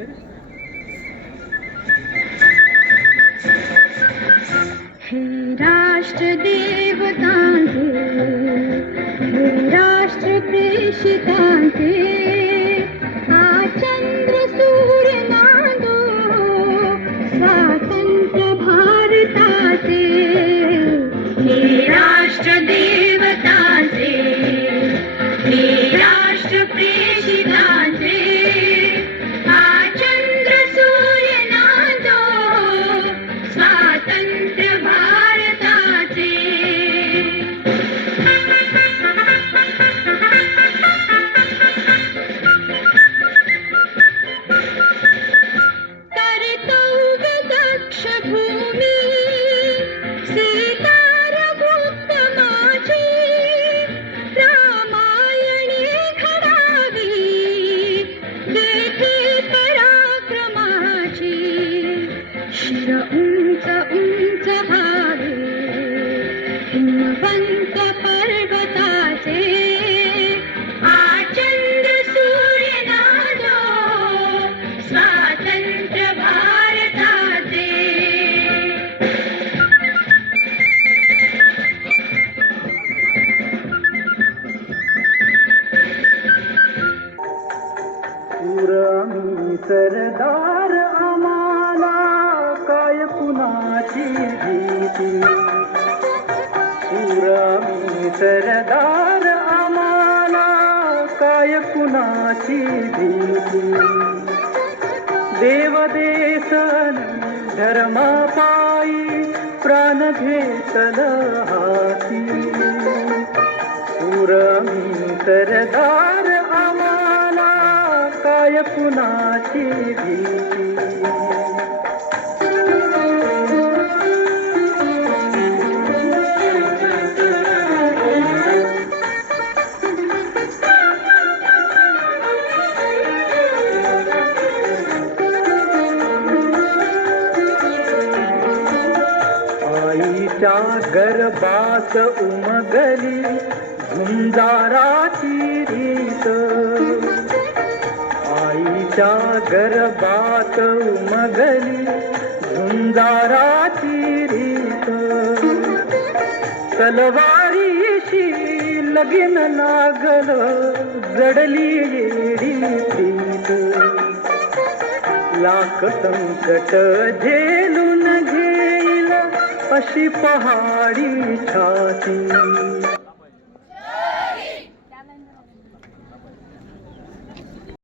हे राष्ट्र देवतांचे, हे राष्ट्र प्रेषितांचे, हा चंद्र सूर्य नांदो स्वातंत्र्य भारताचे. हे राष्ट्र देवतांचे, हे राष्ट्र प्रेषितांचे, हा चंद्र सूर्य नांदो स्वातंत्र्य भारताचे. कर्तव्य दक्ष भूमी सीतारभूत माझी, रामायणे घडावी देखे पराक्रमाची. शिर उंच उंच व्हावे हिमवंत पर्वताचे, हा चंद्र सूर्य नांदो स्वातंत्र्य भारताचे. शूर आम्ही सरदार, आम्हाला काय कुणाची भीती. शूर आम्ही सरदार, आम्हाला काय कुणाची भीती. देव देसन धर्मापायी प्राण घेतल हाती. शूर आम्ही सरदार, आम्हाला काय कुणाची भीती. आईच्या गर्भात उमगली झुंजाराची रीत. आईच्या गर्भात उमगली झुंजाराची रीत. तलवारीशी लगीन लागल जडली येडी प्रीत. लाख संकट झेलून घेईल अशी पहाडी छाती.